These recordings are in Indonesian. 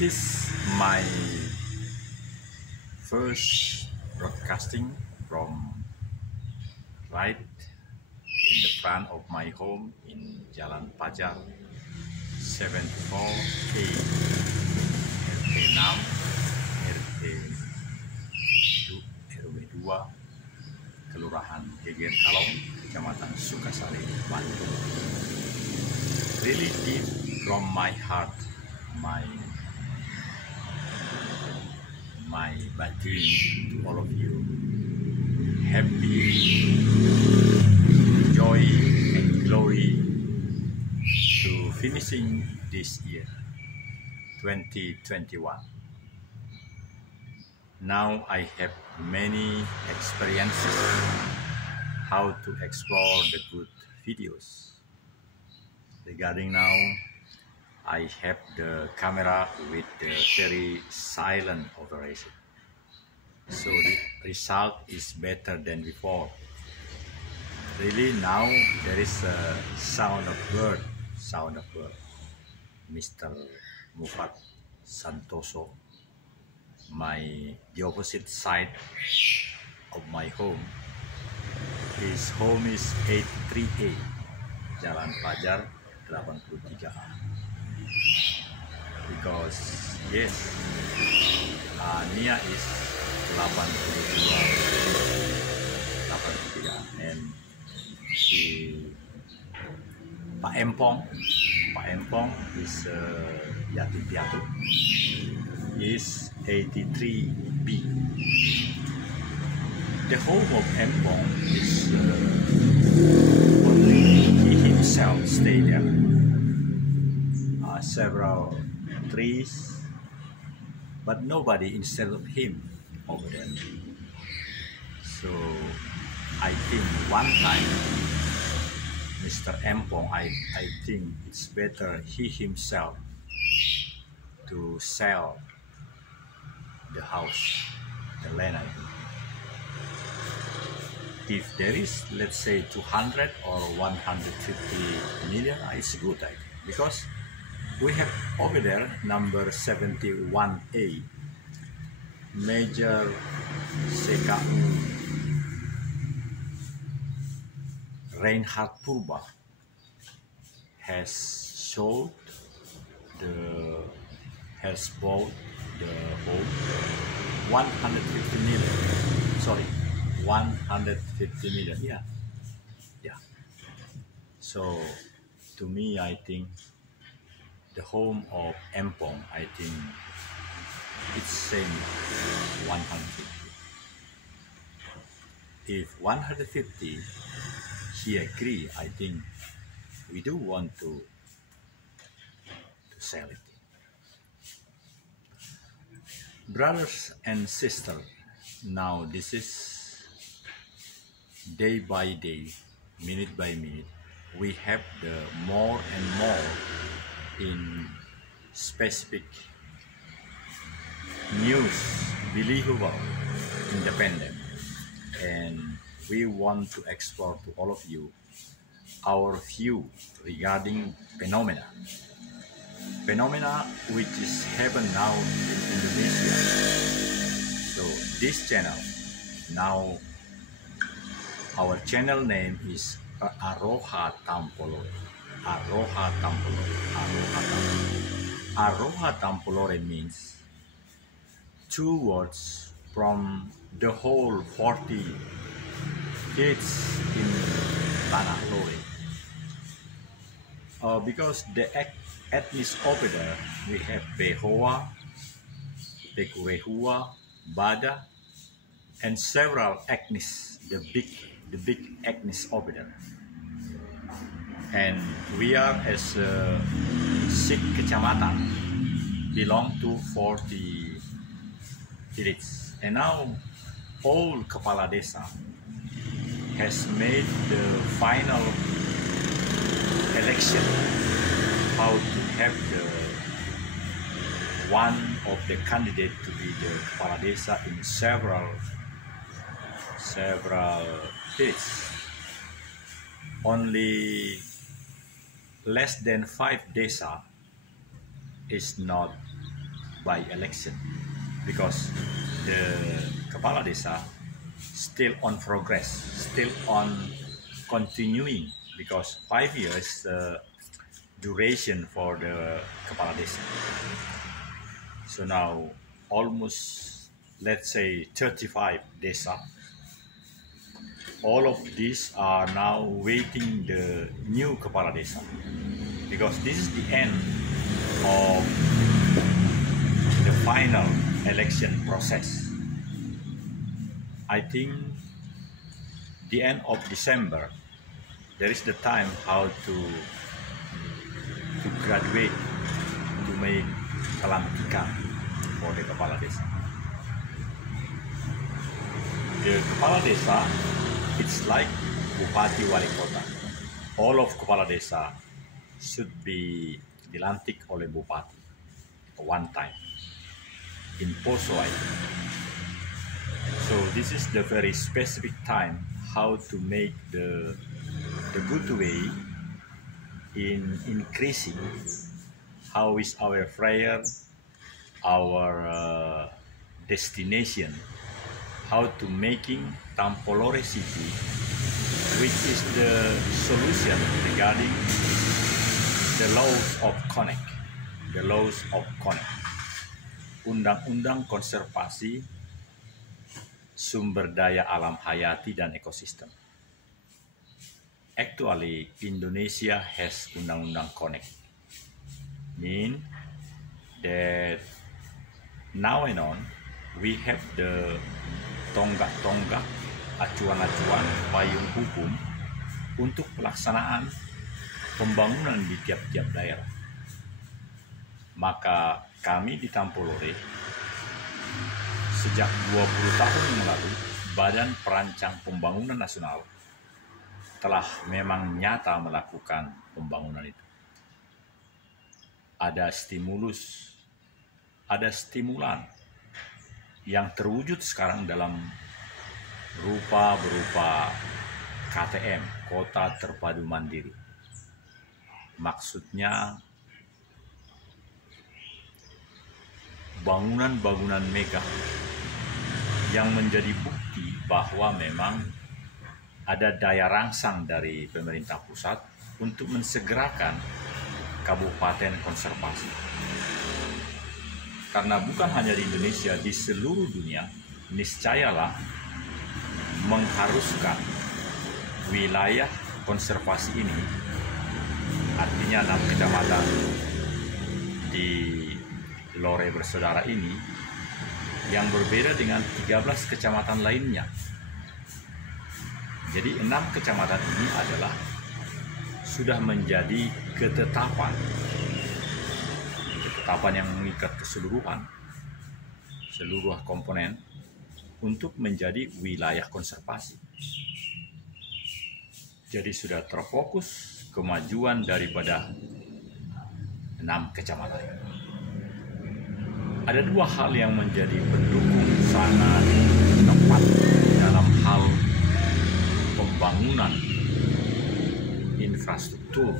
This is my first broadcasting from right in the front of my home in Jalan Pajar 74A RT 6 RT RW 2 Kelurahan Geger Kalong, Kecamatan Sukasari, Bandung. Really deep from my heart, my batin to all of you. Happy, joy and glory to finishing this year 2021. Now I have many experiences how to explore the good videos. Regarding now, I have the camera with the very silent operation, so the result is better than before. Really now there is a sound of bird. Mr. Mufat Santoso, the opposite side of my home. His home is 83A, Jalan Pajar 83A. Because yes, Nia is 83, and Pak Empong is Yatim Piatu is 83B. The home of Empong is only he himself stay there. Several trees, but nobody instead of him over there. So I think one time Mr. Empong, I think it's better he himself to sell the house, the land. I think if there is, let's say, 200 or 150 million, it's good, I think, because we have over there number 71A, Major CKU Reinhard Purba has bought the home 150 million. Sorry, 150 million. Yeah. So to me, I think the home of Empong, I think it's same 150. If 150 he agree, I think we do want to sell it. Brothers and sisters, now this is day by day, minute by minute, we have the more and more in specific news, believable, independent, and we want to explore to all of you our view regarding phenomena which is happen now in Indonesia. So this channel, now our channel name is Aroha Tampolore. Aroha Tampolore means two words from the whole 40 kids in Tanah Lore. Because the ethnic over there, we have Behoa, Bekurehua, Bada, and several ethnics, the big ethnics over there. And we are as a 6 kecamatan, belong to 40 villages. And now all Kepala Desa has made the final election how to have the one of the candidate to be the Kepala Desa in several villages. Only less than 5 desa is not by election, because the kepala desa still on progress, still on continuing, because 5 years duration for the kepala desa. So now almost, let's say, 35 desa. All of these are now waiting the new kepala desa, because this is the end of the final election process. I think the end of December, there is the time how to graduate, to make pelantikan for the kepala desa. The kepala desa, it's like bupati wali kota. All of kepala desa should be dilantik oleh bupati one time in Poso. So this is the very specific time how to make the good way in increasing how is our prayer, our destination, how to making Tampolore city, which is the solution regarding the laws of connect, undang-undang konservasi sumber daya alam hayati dan ekosistem. Actually, Indonesia has undang-undang connect, mean that now and on we have the tonggak-tonggak, acuan-acuan, payung hukum untuk pelaksanaan pembangunan di tiap-tiap daerah. Maka kami di Tampolore sejak 20 tahun yang lalu, Badan Perancang Pembangunan Nasional telah memang nyata melakukan pembangunan itu. Ada stimulus, ada stimulan yang terwujud sekarang dalam berupa KTM, Kota Terpadu Mandiri. Maksudnya bangunan-bangunan megah yang menjadi bukti bahwa memang ada daya rangsang dari pemerintah pusat untuk mensegerakan kabupaten konservasi. Karena bukan hanya di Indonesia, di seluruh dunia, niscayalah mengharuskan wilayah konservasi ini, artinya 6 kecamatan di Lore Bersaudara ini, yang berbeda dengan 13 kecamatan lainnya. Jadi 6 kecamatan ini adalah sudah menjadi ketetapan yang mengikat keseluruhan, seluruh komponen untuk menjadi wilayah konservasi. Jadi sudah terfokus kemajuan daripada 6 kecamatan. Ada 2 hal yang menjadi pendukung sangat tepat dalam hal pembangunan infrastruktur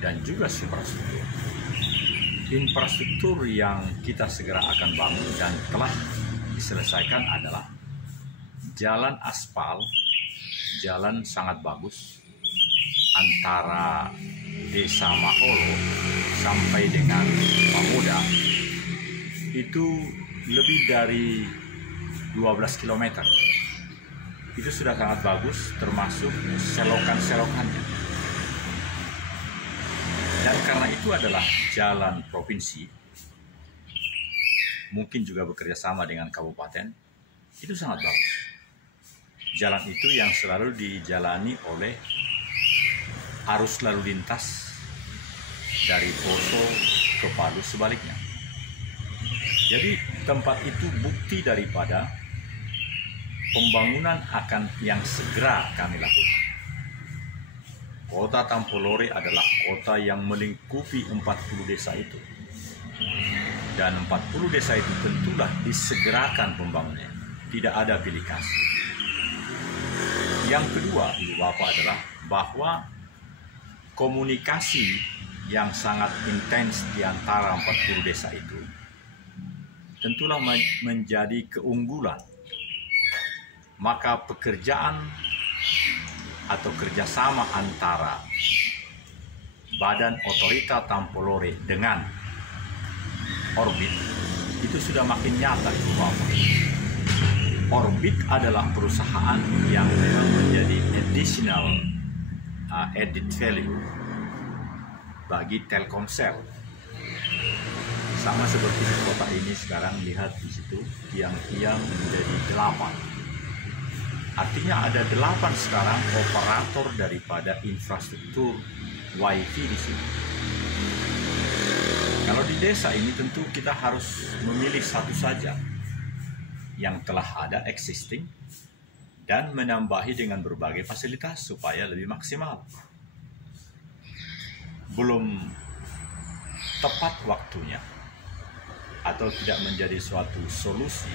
dan juga suprastruktur. Infrastruktur yang kita segera akan bangun dan telah diselesaikan adalah jalan aspal, jalan sangat bagus antara Desa Maholo sampai dengan Pamuda, itu lebih dari 12 km. Itu sudah sangat bagus, termasuk selokan-selokannya. Dan karena itu adalah jalan provinsi, mungkin juga bekerja sama dengan kabupaten, itu sangat bagus. Jalan itu yang selalu dijalani oleh arus lalu lintas dari Poso ke Palu sebaliknya. Jadi tempat itu bukti daripada pembangunan yang segera kami lakukan. Kota Tampolore adalah kota yang melingkupi 40 desa itu. Dan 40 desa itu tentulah disegerakan pembangunannya. Tidak ada pilih kasih. Yang kedua, Ibu Bapak, adalah bahwa komunikasi yang sangat intens di antara 40 desa itu tentulah menjadi keunggulan. Maka pekerjaan atau kerjasama antara Badan Otorita Tampolore dengan Orbit itu sudah makin nyata di bawah. Orbit adalah perusahaan yang memang menjadi additional added value bagi Telkomsel. Sama seperti di kota ini sekarang, lihat di situ tiang-tiang menjadi 8. Artinya ada 8 sekarang operator daripada infrastruktur WiFi di sini. Kalau di desa ini tentu kita harus memilih satu saja yang telah ada existing dan menambahi dengan berbagai fasilitas supaya lebih maksimal. Belum tepat waktunya atau tidak menjadi suatu solusi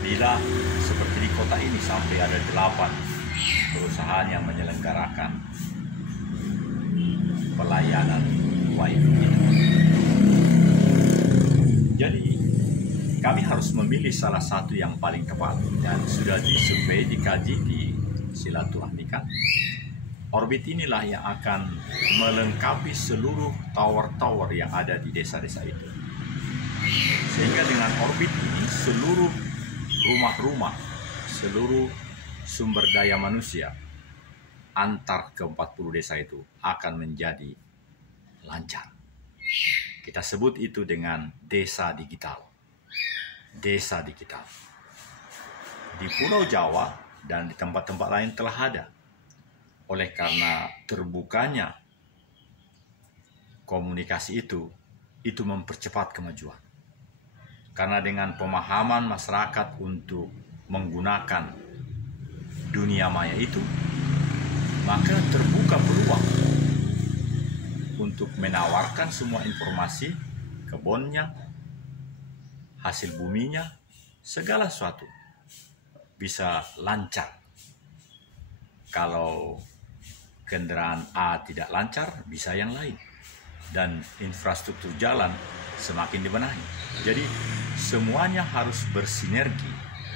bila seperti di kota ini sampai ada 8 perusahaan yang menyelenggarakan pelayanan WiFi. Jadi kami harus memilih salah satu yang paling tepat dan sudah disurvei, dikaji, disilaturahmikan. Orbit inilah yang akan melengkapi seluruh tower-tower yang ada di desa-desa itu. Sehingga dengan Orbit ini seluruh rumah-rumah, seluruh sumber daya manusia antar ke 40 desa itu akan menjadi lancar. Kita sebut itu dengan desa digital. Desa digital. Di Pulau Jawa dan di tempat-tempat lain telah ada. Oleh karena terbukanya komunikasi itu mempercepat kemajuan. Karena dengan pemahaman masyarakat untuk menggunakan dunia maya itu, maka terbuka peluang untuk menawarkan semua informasi, kebunnya, hasil buminya, segala sesuatu bisa lancar. Kalau kendaraan A tidak lancar, bisa yang lain. Dan infrastruktur jalan semakin dibenahi. Jadi semuanya harus bersinergi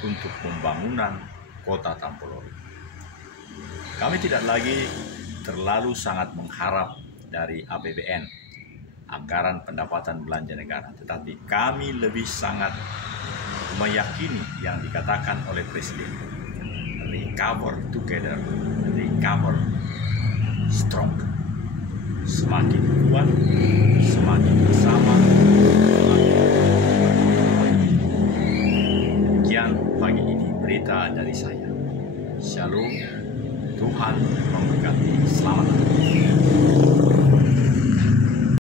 untuk pembangunan kota Tampolore. Kami tidak lagi terlalu sangat mengharap dari APBN, anggaran pendapatan belanja negara, tetapi kami lebih sangat meyakini yang dikatakan oleh Presiden, recover together, recover strong. Semakin kuat, semakin bersama, Demikian pagi ini berita dari saya. Shalom, Tuhan memberkati. Selamat.